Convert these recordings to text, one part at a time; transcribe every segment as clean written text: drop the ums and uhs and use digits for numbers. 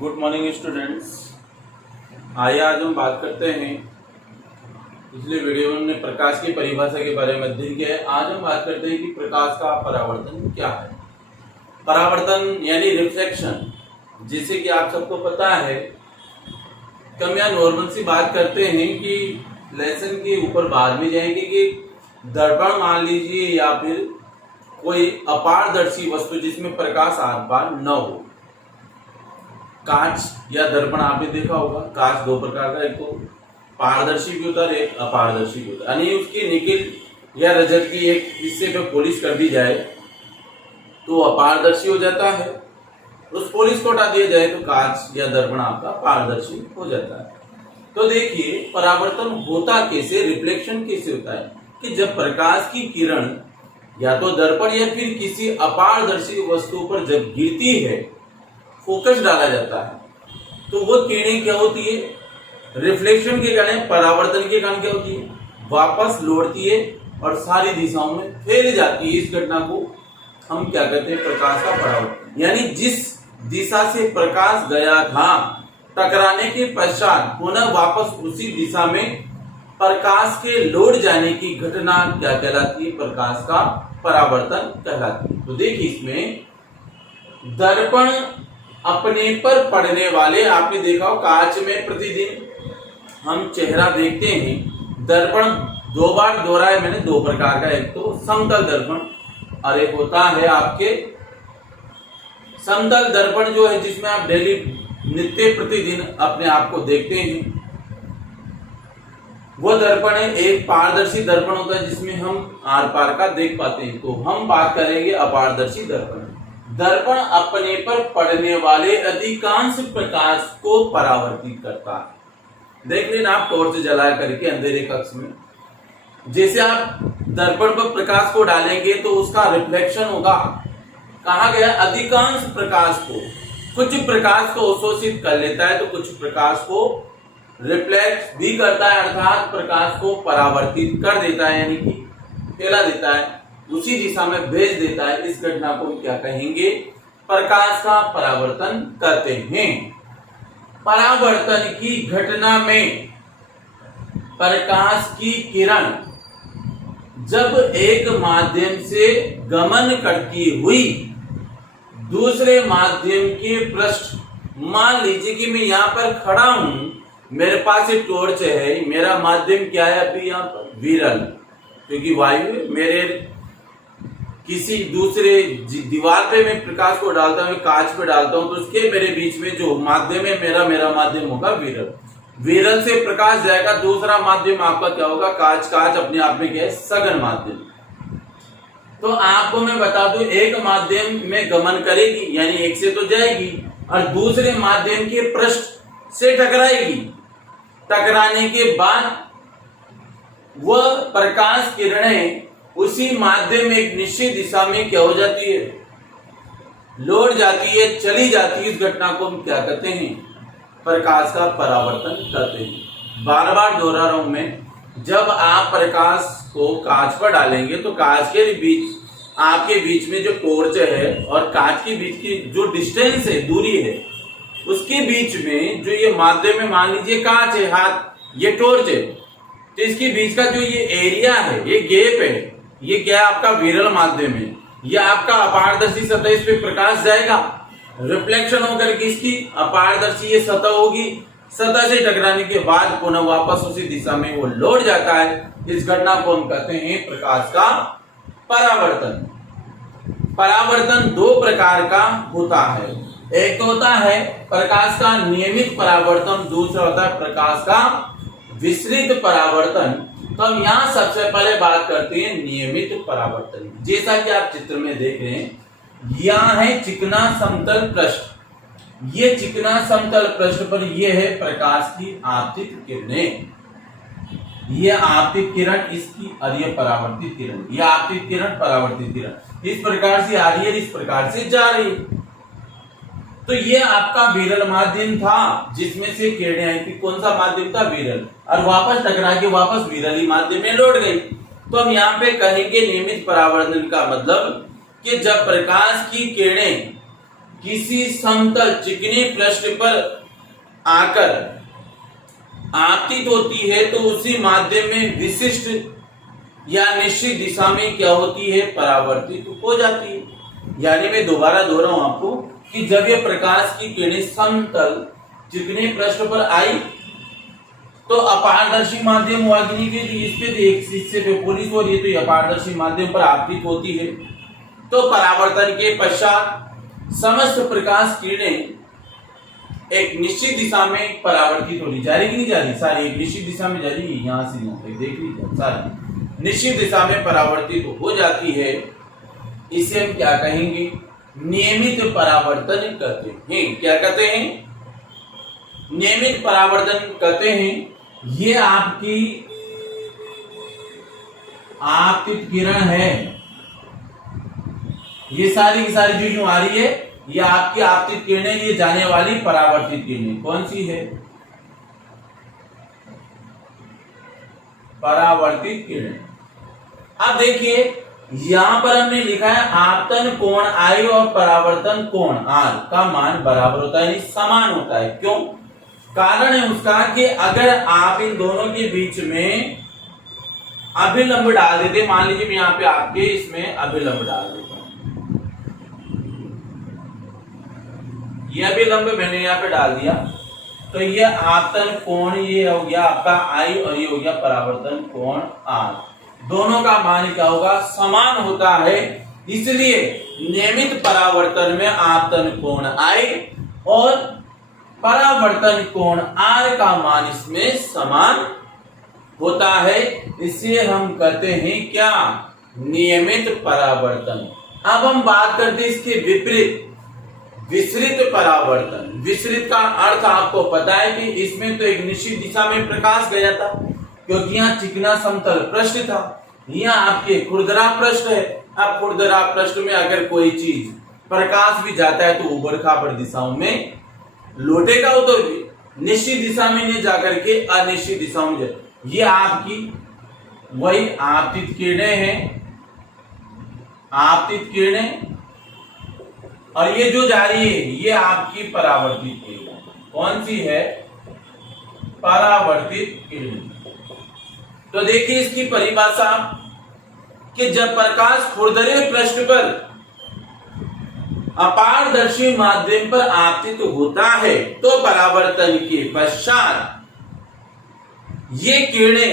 Good morning students. आइए आज हम बात करते हैं। पिछले वीडियो में हमने प्रकाश की परिभाषा के बारे में अध्ययन किया है। आज हम बात करते हैं कि प्रकाश का परावर्तन क्या है। परावर्तन यानी रिफ्लेक्शन, जिसे कि आप सबको पता है। हम यहाँ नॉर्मल सी बात करते हैं कि लेसन के ऊपर बाद में जाएंगे कि दर्पण मान लीजिए या फिर कोई अपारदर्शी वस्तु जिसमें प्रकाश आर पार न हो। कांच या दर्पण आपने देखा होगा। कांच दो प्रकार का, एक तो पारदर्शी भी होता है, एक अपारदर्शी भी होता है। यानी उसकी निकेल या रजत की एक हिस्से पे पॉलिश कर दी जाए तो अपारदर्शी हो जाता है। उस पॉलिश को हटा दिया जाए तो कांच या दर्पण आपका पारदर्शी हो जाता है। तो देखिए परावर्तन होता कैसे, रिफ्लेक्शन कैसे होता है कि जब प्रकाश की किरण या तो दर्पण या फिर किसी अपारदर्शी वस्तु पर जब गिरती है, फोकस डाला जाता है, तो वो किरणें क्या होती है, रिफ्लेक्शन के कारण, परावर्तन के कारण क्या होती है, वापस लौटती है और सारी दिशाओं में फैल जाती है। इस घटना को हम क्या कहते हैं, प्रकाश का परावर्तन। यानी जिस दिशा से प्रकाश गया था, टकराने के पश्चात पुनः वापस उसी दिशा में प्रकाश के लौट जाने की घटना क्या कहलाती है, प्रकाश का परावर्तन कहलाती है। तो देखिए इसमें दर्पण अपने पर पड़ने वाले, आपने देखा हो कांच में प्रतिदिन हम चेहरा देखते हैं। दर्पण दो बार दोहराया मैंने, दो प्रकार का, एक तो समतल दर्पण और एक होता है आपके समतल दर्पण जो है जिसमें आप डेली नित्य प्रतिदिन अपने आप को देखते हैं। वो दर्पण है। एक पारदर्शी दर्पण होता है जिसमें हम आर पार का देख पाते हैं। तो हम बात करेंगे अपारदर्शी दर्पण। दर्पण अपने पर पड़ने वाले अधिकांश प्रकाश को परावर्तित करता है। देख लेना आप टॉर्च जला करके अंधेरे कक्ष में, जैसे आप दर्पण पर प्रकाश को डालेंगे तो उसका रिफ्लेक्शन होगा। कहा गया अधिकांश प्रकाश को, कुछ प्रकाश को अवशोषित कर लेता है तो कुछ प्रकाश को रिफ्लेक्ट भी करता है, अर्थात प्रकाश को परावर्तित कर देता है, यानी कि फैला देता है, उसी दिशा में भेज देता है। इस घटना को क्या कहेंगे, प्रकाश का परावर्तन करते हैं। परावर्तन की घटना में प्रकाश की किरण जब एक माध्यम से गमन करती हुई दूसरे माध्यम के पृष्ठ, मान लीजिए कि मैं यहाँ पर खड़ा हूं, मेरे पास एक टॉर्च है, मेरा माध्यम क्या है अभी यहाँ पर, विरल, क्योंकि वायु मेरे किसी दूसरे दीवार पे मैं प्रकाश को डालता हूँ, कांच पे डालता हूँ, तो उसके मेरे बीच में जो माध्यम है मेरा माध्यम होगा विरल। विरल से प्रकाश जाएगा, दूसरा माध्यम आपका क्या होगा, कांच। कांच अपने आप में क्या है, सघन माध्यम। तो आपको मैं बता दूं, एक माध्यम में गमन करेगी यानी एक से तो जाएगी और दूसरे माध्यम के पृष्ठ से टकराएगी। टकराने के बाद वह प्रकाश किरणें उसी माध्यम में एक निश्चित दिशा में क्या हो जाती है, लौट जाती है, चली जाती है। इस घटना को हम क्या कहते हैं, प्रकाश का परावर्तन करते हैं। बार बार दोहरा रहा हूं मैं, जब आप प्रकाश को कांच पर डालेंगे तो कांच के बीच, आपके बीच में जो टॉर्च है और कांच के बीच की जो डिस्टेंस है, दूरी है, उसके बीच में जो ये माध्यम है, मान लीजिए कांच है, हाथ ये टॉर्च है, तो इसके बीच का जो ये एरिया है, ये गैप है, ये क्या है, आपका विरल माध्यम है। ये आपका अपारदर्शी सतह, इस पे प्रकाश जाएगा, रिफ्लेक्शन होकर के इसकी अपारदर्शी ये सतह होगी, सतह से टकराने के बाद पुनः वापस उसी दिशा में वो लौट जाता है। इस घटना को हम कहते हैं प्रकाश का परावर्तन। परावर्तन दो प्रकार का होता है, एक तो होता है प्रकाश का नियमित परावर्तन, दूसरा होता है प्रकाश का विसरित परावर्तन। तो हम यहाँ सबसे पहले बात करते हैं नियमित परावर्तन। जैसा कि आप चित्र में देख रहे हैं, यहाँ है चिकना समतल पृष्ठ। ये चिकना समतल पृष्ठ पर ये है प्रकाश की आपतित किरणें। ये आपतित किरण इसकी और ये परावर्तित किरण, ये आपतित किरण, परावर्तित किरण इस प्रकार से आ रही है, इस प्रकार से जा रही है। तो ये आपका विरल माध्यम था जिसमें से किरणें आई थी। कौन सा माध्यम था, विरल, और वापस टकरा के वापस विरल ही माध्यम में लौट गई। तो हम यहाँ पे कहेंगे नियमित परावर्तन का मतलब कि जब प्रकाश की किरणें किसी समतल चिकने पृष्ठ पर आकर आपतित होती है तो उसी माध्यम में विशिष्ट या निश्चित दिशा में क्या होती है, परावर्तित हो जाती है। यानी मैं दोबारा दोहरा हूं आपको कि जब ये प्रकाश की किरणें समतल चिकने पृष्ठ पर आई तो अपारदर्शी माध्यम हुआ कि नहीं, कि इस पे एक हिस्से पे पुलिस हो रही है तो ये अपारदर्शी माध्यम पर आपतित होती है। तो परावर्तन के पश्चात समस्त प्रकाश किरणें एक निश्चित दिशा में परावर्तित होनी, जा रही कि नहीं जा रही, सारी एक निश्चित दिशा में जा रही है, यहां से यहां तक देख लीजिए, सारी निश्चित दिशा में परावर्तित हो जाती है। इसे हम क्या कहेंगे, नियमित परावर्तन कहते हैं। क्या कहते हैं, नियमित परावर्तन कहते हैं। ये आपकी आपतित किरण है, ये सारी की सारी जो यूं आ रही है ये आपकी आपतित किरणें, ये जाने वाली परावर्तित किरणें कौन सी है, परावर्तित किरणें। अब देखिए यहां पर हमने लिखा है आपतन कोण I और परावर्तन कोण R का मान बराबर होता है, समान होता है। क्यों, कारण है उसका कि अगर आप इन दोनों के बीच में अभिलंब डाल देते, मान लीजिए मैं यहां पे आपके इसमें अभिलंब डाल देता हूं, ये अभिलंब मैंने यहां पे डाल दिया तो ये आपतन कोण ये हो गया आपका I और ये हो गया परावर्तन कोण R। दोनों का मान क्या होगा, समान होता है। इसलिए नियमित परावर्तन में आपतन कोण I और परावर्तन कोण R का मान इसमें समान होता है। इसे हम कहते हैं क्या, नियमित परावर्तन। अब हम बात करते हैं इसके विपरीत, विसरित परावर्तन। विसरित का अर्थ आपको पता है कि इसमें तो एक निश्चित दिशा में प्रकाश गया था क्योंकि यहाँ चिकना समतल पृष्ठ था, यहाँ आपके खुरदरा पृष्ठ है। अब खुरदरा पृष्ठ में अगर कोई चीज प्रकाश भी जाता है तो ऊबड़ खाबड़ दिशाओं में लौटेगा, तो निश्चित दिशा में नहीं जाकर के अनिश्चित दिशाओं में जाए। ये आपकी वही आपतित किरणें हैं, आपतित किरणें, और ये जो जा रही है ये आपकी परावर्तित किरणें। कौन सी है, परावर्तित किरणें। तो देखिए इसकी परिभाषा कि जब प्रकाश खुरदरे पृष्ठ पर अपारदर्शी माध्यम पर आपतित होता है तो परावर्तन के पश्चात ये किरणें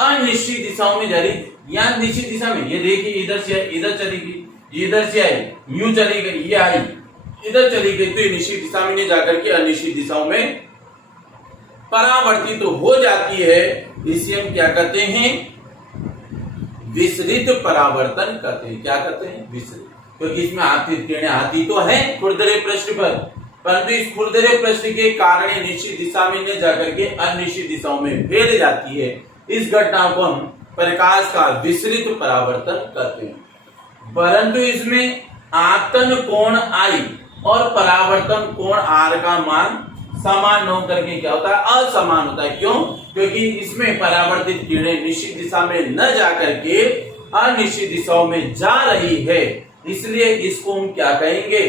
अनिश्चित दिशाओं में जा रही, यहां निश्चित दिशा में, ये देखिए इधर से इधर चली गई, इधर से आई, यूं चली गई, ये आई इधर चली गई, तो ये निश्चित दिशा में नहीं जाकर के अनिश्चित दिशाओं में परावर्तित तो हो जाती है। इसे हम क्या कहते हैं, विसरित परावर्तन कहते हैं। क्या कहते हैं, विसरित, क्योंकि इसमें आपतित किरणें आती तो है खुरदरे पृष्ठ पर, परंतु इस खुरदरे पृष्ठ के कारण निश्चित दिशा में न जाकर के अनिश्चित दिशाओं में फैल जाती है। इस घटना को हम प्रकाश का विसरित परावर्तन कहते हैं। परंतु इसमें आपतन कोण I और परावर्तन कोण R का मान समान न करके क्या होता है, असमान होता है। क्यों, क्योंकि इसमें परावर्तित किरणें निश्चित दिशा में न जाकर के अनिश्चित दिशाओं में जा रही है, इसलिए इसको हम क्या कहेंगे,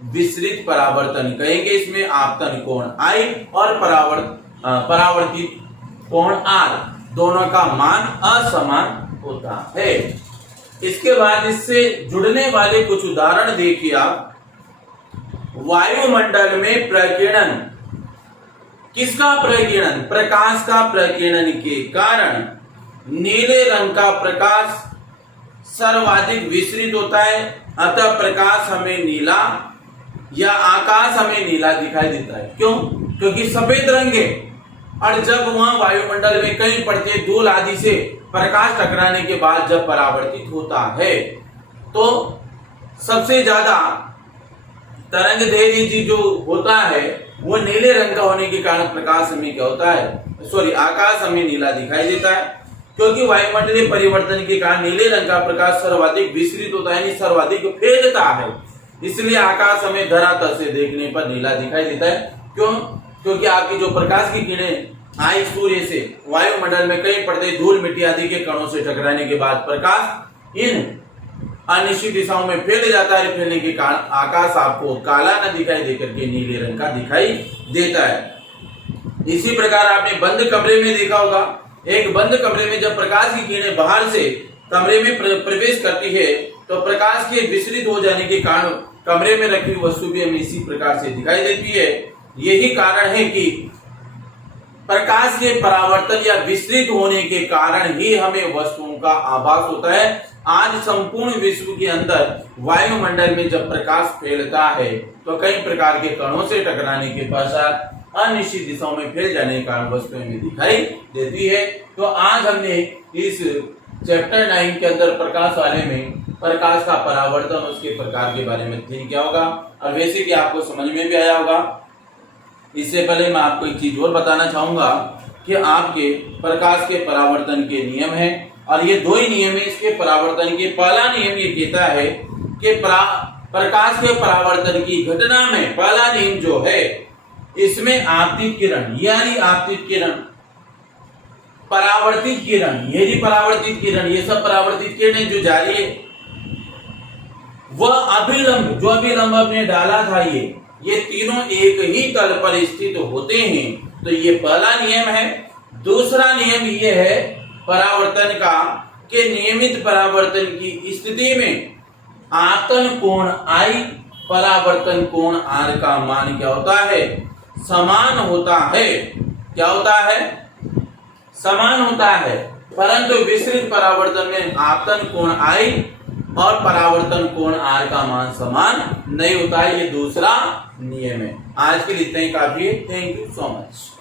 विसरित परावर्तन कहेंगे। इसमें आपतन कोण I और परावर्तित कोण R दोनों का मान असमान होता है। इसके बाद इससे जुड़ने वाले कुछ उदाहरण देखिए आप। वायुमंडल में प्रकीर्णन, किसका प्रकीर्णन, प्रकाश का प्रकीर्णन के कारण नीले रंग का प्रकाश सर्वाधिक विसरित होता है, अतः प्रकाश हमें नीला या आकाश हमें नीला दिखाई देता है। क्यों, क्योंकि सफेद रंग है और जब वहां वायुमंडल में कहीं पड़ते धूल आदि से प्रकाश टकराने के बाद जब परावर्तित होता है तो सबसे ज्यादा तरंगदैर्घ्य जो होता है वो नीले रंग का होने के कारण प्रकाश हमें क्या होता है, आकाश हमें नीला दिखाई देता है। क्योंकि वायुमंडलीय परिवर्तन के कारण नीले रंग का प्रकाश सर्वाधिक विसरित होता है, यानी सर्वाधिक फैलता है, इसलिए आकाश हमें धरातल से देखने पर नीला दिखाई देता है। क्यों, क्योंकि आपकी जो प्रकाश की किरणें आई सूर्य से वायुमंडल में कई पड़ते धूल मिट्टी आदि के कणों से टकराने के बाद प्रकाश इन अनिश्चित दिशाओं में फैल जाता है। फैलने के कारण आकाश आपको काला न दिखाई देकर के नीले रंग का दिखाई देता है। इसी प्रकार आपने बंद कमरे में देखा होगा, एक बंद कमरे में जब प्रकाश की किरणें बाहर से कमरे में प्रवेश करती है तो प्रकाश के विचलित हो जाने के कारण कमरे में रखी हुई वस्तु भी हमें इसी प्रकार से दिखाई देती है। यही कारण है कि प्रकाश के परावर्तन या विचलित होने के कारण ही हमें वस्तुओं का आभास होता है। आज संपूर्ण विश्व के अंदर वायुमंडल में जब प्रकाश फैलता है तो कई प्रकार के कणों से टकराने के पश्चात अनिश्चित दिशाओं में फैल जाने के कारण वस्तुएं हमें दिखाई देती है। तो आज हमने इस चैप्टर 9 के अंदर प्रकाश वाले में प्रकाश का परावर्तन उसके प्रकार के बारे में अध्ययन किया होगा और वैसे कि आपको समझ में भी आया होगा। इससे पहले मैं आपको एक चीज और बताना चाहूंगा कि आपके प्रकाश के परावर्तन के नियम हैं और ये दो ही नियम है इसके परावर्तन के। पहला नियम ये कहता है कि प्रकाश के परावर्तन की घटना में पहला नियम जो है इसमें आपतित किरण यानी आपतित किरण, परावर्तित किरण, ये भी परावर्तित किरण, ये सब परावर्तित किरणें जो जा रही है वह अभिलंब, जो अभिलंब आपने डाला था ये तीनों एक ही तल पर स्थित होते हैं। तो ये पहला नियम है। दूसरा नियम ये है परावर्तन का कि नियमित परावर्तन की स्थिति में आपतन कोण I परावर्तन कोण R का मान क्या होता है? समान होता है। क्या होता है? समान होता है। परंतु विचलित परावर्तन में आपतन कोण I और परावर्तन कोण R का मान समान नहीं होता है। ये दूसरा नियम है। आज के लिए इतना ही काफी है। Thank you so much.